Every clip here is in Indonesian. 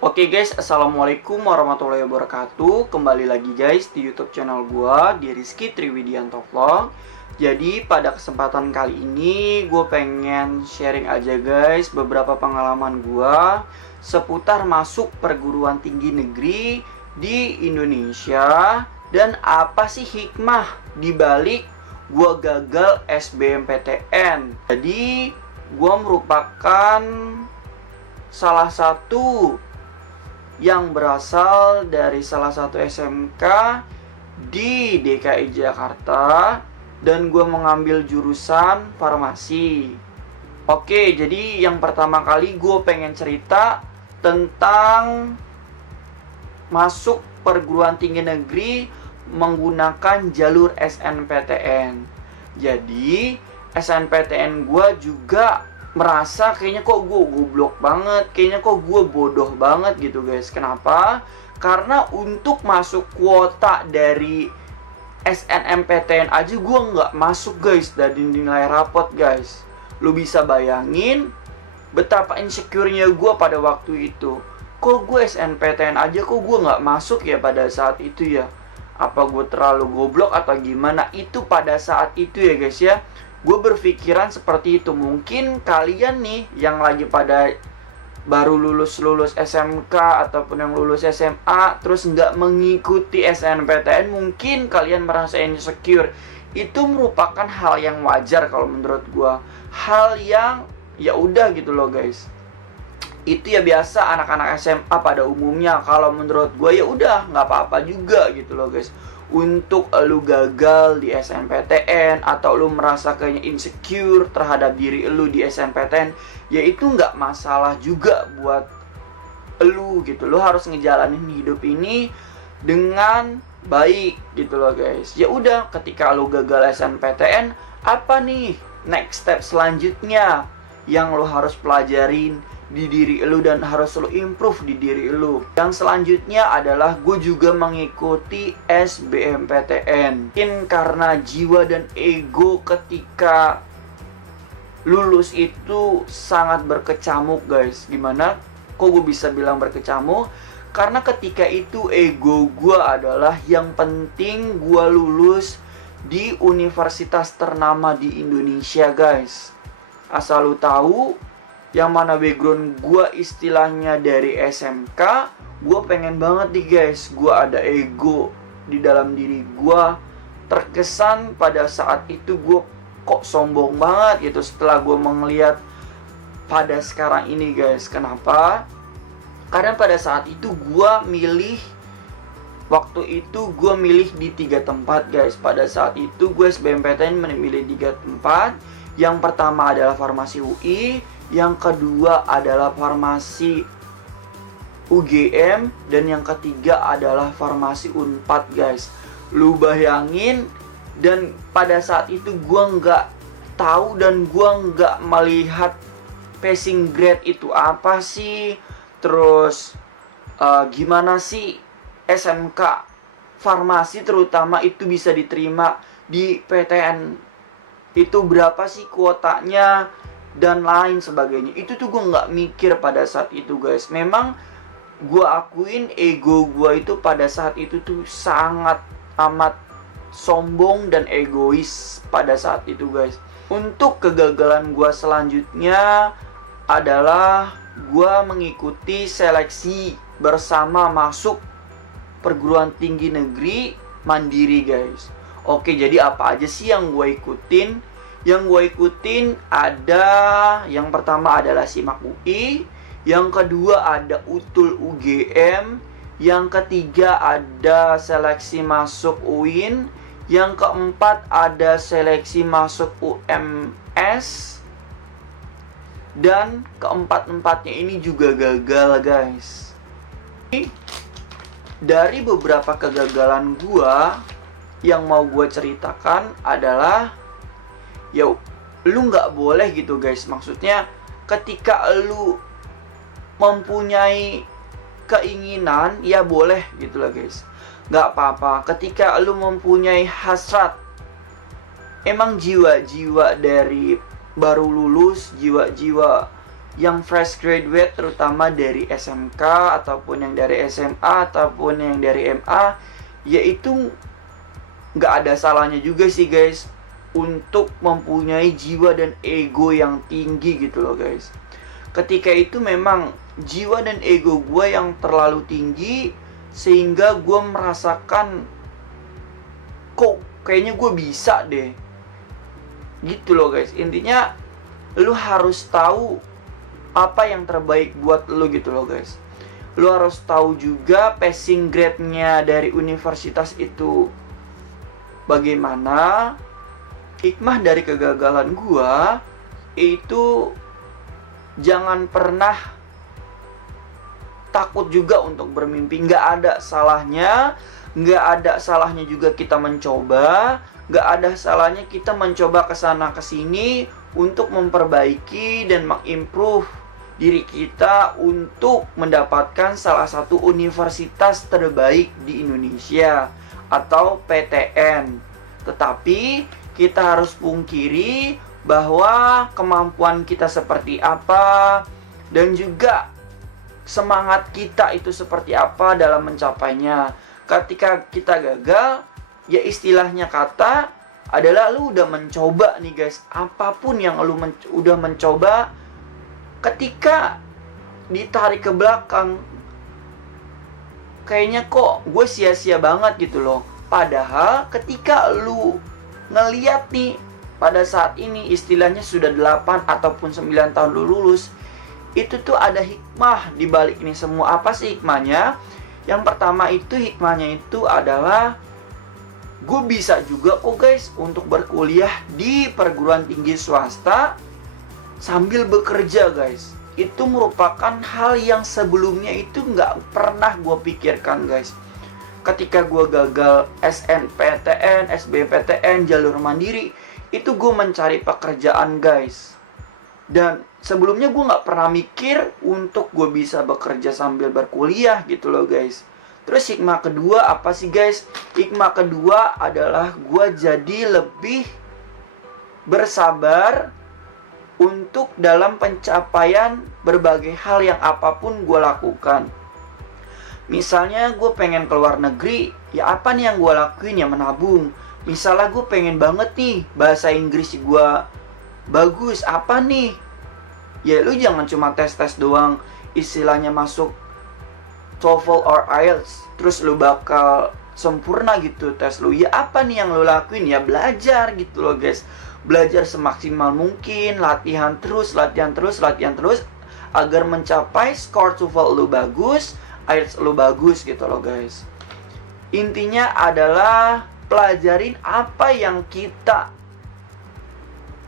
Oke guys, assalamualaikum warahmatullahi wabarakatuh. Kembali lagi guys di YouTube channel gua, di Rizky Triwidianto Vlog. Jadi pada kesempatan kali ini gue pengen sharing aja guys beberapa pengalaman gua seputar masuk perguruan tinggi negeri di Indonesia dan apa sih hikmah dibalik gua gagal SBMPTN. Jadi gua merupakan salah satu yang berasal dari salah satu SMK di DKI Jakarta dan gue mengambil jurusan farmasi. Oke, jadi yang pertama kali gue pengen cerita tentang masuk perguruan tinggi negeri menggunakan jalur SNPTN. Jadi SNPTN gue juga merasa kayaknya kok gue goblok banget, kayaknya kok gue bodoh banget gitu guys. Kenapa? Karena untuk masuk kuota dari SNMPTN aja gue nggak masuk guys dari nilai rapot guys. Lu bisa bayangin betapa insecure-nya gue pada waktu itu. Kok gue SNPTN aja kok gue nggak masuk ya pada saat itu ya? Apa gue terlalu goblok atau gimana? Itu pada saat itu ya guys ya. Gue berpikiran seperti itu. Mungkin kalian nih yang lagi pada baru lulus SMK ataupun yang lulus SMA terus nggak mengikuti SNPTN, mungkin kalian merasa insecure. Itu merupakan hal yang wajar kalau menurut gue. Hal yang ya udah gitu loh guys. Itu ya biasa anak-anak SMA pada umumnya. Kalau menurut gue ya udah nggak apa-apa juga gitu loh guys. Untuk lu gagal di SNPTN atau lu merasa kayaknya insecure terhadap diri lu di SNPTN, ya itu nggak masalah juga buat lu gitu. Lu harus ngejalanin hidup ini dengan baik gitu loh guys. Ya udah, ketika lu gagal SNPTN, apa nih next step selanjutnya yang lu harus pelajarin di diri lu dan harus lu improve di diri lu. Yang selanjutnya adalah gue juga mengikuti SBMPTN. Mungkin karena jiwa dan ego ketika lulus itu sangat berkecamuk guys. Gimana? Kok gue bisa bilang berkecamuk? Karena ketika itu ego gue adalah yang penting gue lulus di universitas ternama di Indonesia guys. Asal lu tahu, yang mana background gue istilahnya dari SMK, gue pengen banget nih guys, gue ada ego di dalam diri gue. Terkesan pada saat itu gue kok sombong banget gitu setelah gue melihat pada sekarang ini guys. Kenapa? Karena pada saat itu gue milih, waktu itu gue milih di 3 tempat guys. Pada saat itu gue SBMPTN memilih 3 tempat. Yang pertama adalah farmasi UI, yang kedua adalah farmasi UGM, dan yang ketiga adalah farmasi Unpad guys. Lu bayangin, dan pada saat itu gue nggak tahu dan gue nggak melihat passing grade itu apa sih. Terus gimana sih SMK farmasi terutama itu bisa diterima di PTN, itu berapa sih kuotanya dan lain sebagainya. Itu tuh gue nggak mikir pada saat itu guys. Memang gue akuin ego gue itu pada saat itu tuh sangat amat sombong dan egois pada saat itu guys. Untuk kegagalan gue selanjutnya adalah gue mengikuti seleksi bersama masuk perguruan tinggi negeri mandiri guys. Oke, jadi apa aja sih yang gue ikutin? Yang gue ikutin ada, yang pertama adalah SIMAK UI, yang kedua ada UTUL UGM, yang ketiga ada seleksi masuk UIN, yang keempat ada seleksi masuk UMS, dan keempat-empatnya ini juga gagal guys. Dari beberapa kegagalan gue, yang mau gue ceritakan adalah ya lu nggak boleh gitu guys. Maksudnya ketika lu mempunyai keinginan ya boleh gitu lah guys, nggak apa-apa. Ketika lu mempunyai hasrat, emang jiwa-jiwa dari baru lulus, jiwa-jiwa yang fresh graduate, terutama dari SMK ataupun yang dari SMA ataupun yang dari MA, yaitu nggak ada salahnya juga sih guys untuk mempunyai jiwa dan ego yang tinggi gitu loh guys. Ketika itu memang jiwa dan ego gue yang terlalu tinggi, sehingga gue merasakan kok kayaknya gue bisa deh gitu loh guys. Intinya lu harus tahu apa yang terbaik buat lu gitu loh guys. Lu harus tahu juga passing grade-nya dari universitas itu bagaimana. Hikmah dari kegagalan gua itu jangan pernah takut juga untuk bermimpi. Nggak ada salahnya juga kita mencoba. Nggak ada salahnya kita mencoba kesana kesini untuk memperbaiki dan mengimprove diri kita untuk mendapatkan salah satu universitas terbaik di Indonesia atau PTN. Tetapi kita harus pungkiri bahwa kemampuan kita seperti apa dan juga semangat kita itu seperti apa dalam mencapainya. Ketika kita gagal, ya istilahnya kata adalah lu udah mencoba nih guys. Apapun yang lu udah mencoba, ketika ditarik ke belakang, kayaknya kok gue sia-sia banget gitu loh. Padahal ketika lu ngeliat nih, pada saat ini istilahnya sudah 8 ataupun 9 tahun lu lulus, itu tuh ada hikmah di balik ini semua. Apa sih hikmahnya? Yang pertama itu hikmahnya itu adalah gue bisa juga kok guys untuk berkuliah di perguruan tinggi swasta sambil bekerja guys. Itu merupakan hal yang sebelumnya itu nggak pernah gue pikirkan guys. Ketika gue gagal SNPTN, SBMPTN, jalur mandiri, itu gue mencari pekerjaan guys. Dan sebelumnya gue nggak pernah mikir untuk gue bisa bekerja sambil berkuliah gitu loh guys. Terus hikmah kedua apa sih guys? Hikmah kedua adalah gue jadi lebih bersabar untuk dalam pencapaian berbagai hal yang apapun gue lakukan. Misalnya gue pengen keluar negeri, ya apa nih yang gue lakuin? Ya menabung. Misalnya gue pengen banget nih bahasa Inggris gue bagus, apa nih? Ya lu jangan cuma tes-tes doang, istilahnya masuk TOEFL or IELTS terus lu bakal sempurna gitu tes lu. Ya apa nih yang lu lakuin? Ya belajar gitu loh guys. Belajar semaksimal mungkin, latihan terus agar mencapai skor TOEFL lu bagus, IELTS lu bagus gitu loh guys. Intinya adalah pelajarin apa yang kita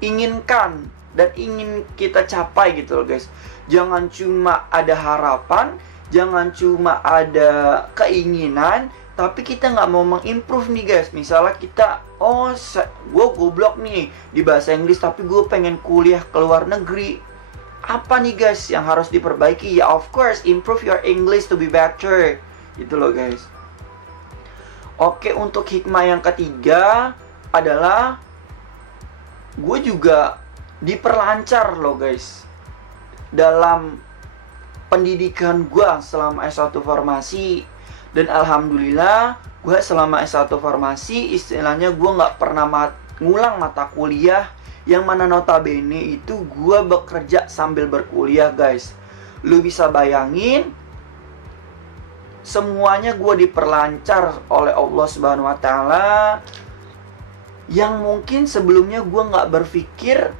inginkan dan ingin kita capai gitu loh guys. Jangan cuma ada harapan, jangan cuma ada keinginan, tapi kita nggak mau mengimprove nih guys. Misalnya kita, gue goblok nih di bahasa Inggris, tapi gue pengen kuliah ke luar negeri. Apa nih guys yang harus diperbaiki? Ya of course, improve your English to be better. Gitu loh guys. Oke, untuk hikmah yang ketiga adalah gue juga diperlancar loh guys dalam pendidikan gue selama S1 formasi. Dan alhamdulillah gue selama S1 formasi istilahnya gue gak pernah ngulang mata kuliah, yang mana notabene itu gue bekerja sambil berkuliah guys. Lu bisa bayangin, semuanya gue diperlancar oleh Allah Subhanahu wa Ta'ala, yang mungkin sebelumnya gue gak berpikir.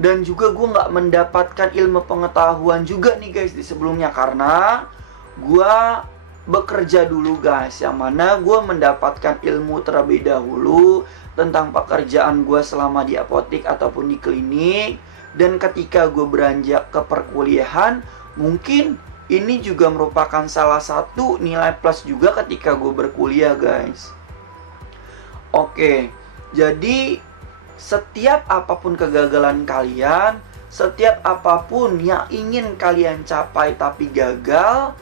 Dan juga gue gak mendapatkan ilmu pengetahuan juga nih guys di sebelumnya, karena gue bekerja dulu guys, yang mana gue mendapatkan ilmu terlebih dahulu tentang pekerjaan gue selama di apotek ataupun di klinik. Dan ketika gue beranjak ke perkuliahan, mungkin ini juga merupakan salah satu nilai plus juga ketika gue berkuliah guys. Oke, jadi setiap apapun kegagalan kalian, setiap apapun yang ingin kalian capai tapi gagal,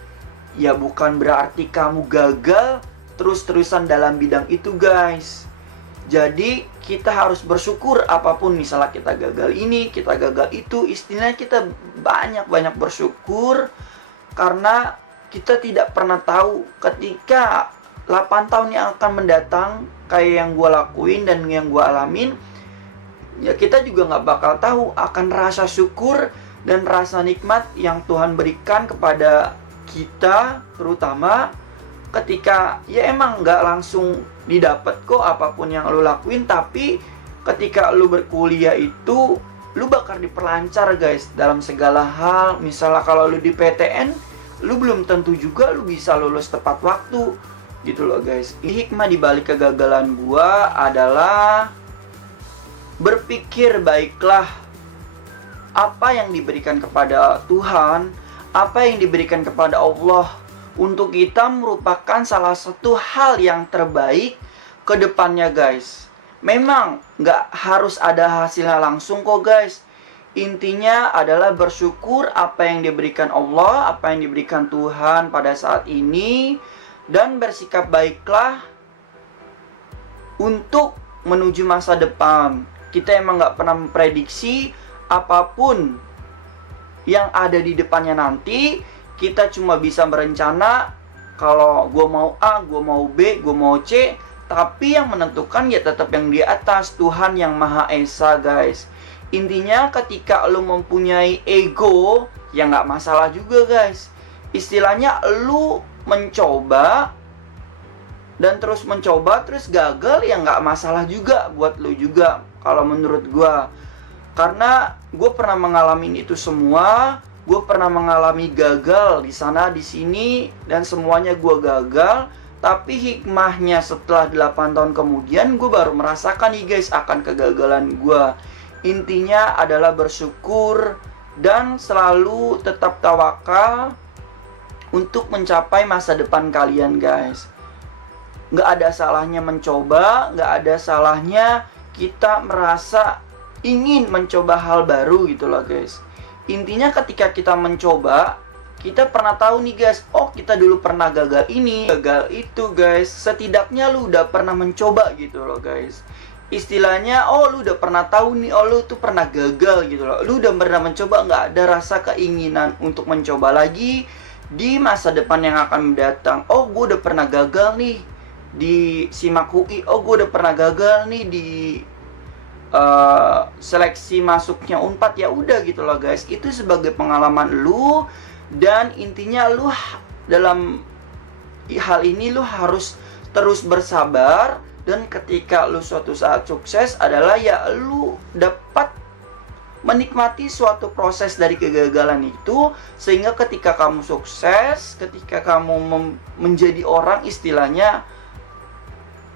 ya bukan berarti kamu gagal terus-terusan dalam bidang itu guys. Jadi kita harus bersyukur apapun, misalnya kita gagal ini, kita gagal itu, istilahnya kita banyak-banyak bersyukur karena kita tidak pernah tahu ketika 8 tahun yang akan mendatang kayak yang gue lakuin dan yang gue alamin, ya kita juga nggak bakal tahu akan rasa syukur dan rasa nikmat yang Tuhan berikan kepada kita, terutama ketika ya emang nggak langsung didapat kok apapun yang lu lakuin, tapi ketika lu berkuliah itu lu bakal diperlancar guys dalam segala hal. Misalnya kalau lu di PTN, lu belum tentu juga lu bisa lulus tepat waktu gitu loh guys. Hikmah dibalik kegagalan gua adalah berpikir baiklah. Apa yang diberikan kepada Tuhan, apa yang diberikan kepada Allah untuk kita merupakan salah satu hal yang terbaik ke depannya guys. Memang nggak harus ada hasilnya langsung kok guys. Intinya adalah bersyukur apa yang diberikan Allah, apa yang diberikan Tuhan pada saat ini, dan bersikap baiklah untuk menuju masa depan. Kita emang nggak pernah memprediksi apapun yang ada di depannya nanti. Kita cuma bisa berencana, kalau gue mau A, gue mau B, gue mau C, tapi yang menentukan ya tetap yang di atas, Tuhan yang Maha Esa guys. Intinya ketika lu mempunyai ego, ya nggak masalah juga guys. Istilahnya lu mencoba dan terus mencoba, terus gagal, ya nggak masalah juga buat lu juga kalau menurut gue. Karena gue pernah mengalami itu semua. Gue pernah mengalami gagal di sana, di sini, dan semuanya gue gagal. Tapi hikmahnya setelah 8 tahun kemudian, gue baru merasakan nih guys akan kegagalan gue. Intinya adalah bersyukur dan selalu tetap tawakal untuk mencapai masa depan kalian guys. Gak ada salahnya mencoba, gak ada salahnya kita merasa ingin mencoba hal baru gitu loh guys. Intinya ketika kita mencoba, kita pernah tahu nih guys, oh kita dulu pernah gagal ini, gagal itu guys. Setidaknya lu udah pernah mencoba gitu loh guys. Istilahnya, oh lu udah pernah tahu nih, oh lu tuh pernah gagal gitu loh. Lu udah pernah mencoba, nggak ada rasa keinginan untuk mencoba lagi di masa depan yang akan mendatang. Oh gue udah pernah gagal nih di SIMAK UI, oh gue udah pernah gagal nih di seleksi masuknya Unpad, ya udah gitu loh guys. Itu sebagai pengalaman lu, dan intinya lu dalam hal ini lu harus terus bersabar, dan ketika lu suatu saat sukses adalah ya lu dapat menikmati suatu proses dari kegagalan itu, sehingga ketika kamu sukses, ketika kamu menjadi orang, istilahnya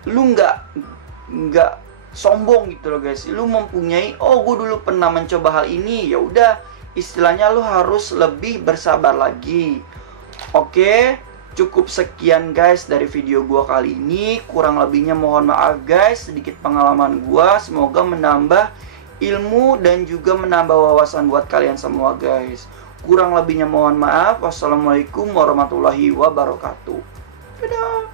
lu nggak sombong gitu loh guys. Lu mempunyai, oh gue dulu pernah mencoba hal ini, ya udah, istilahnya lu harus lebih bersabar lagi. Oke, cukup sekian guys dari video gue kali ini. Kurang lebihnya mohon maaf guys, sedikit pengalaman gue, semoga menambah ilmu dan juga menambah wawasan buat kalian semua guys. Kurang lebihnya mohon maaf. Wassalamualaikum warahmatullahi wabarakatuh. Dadah.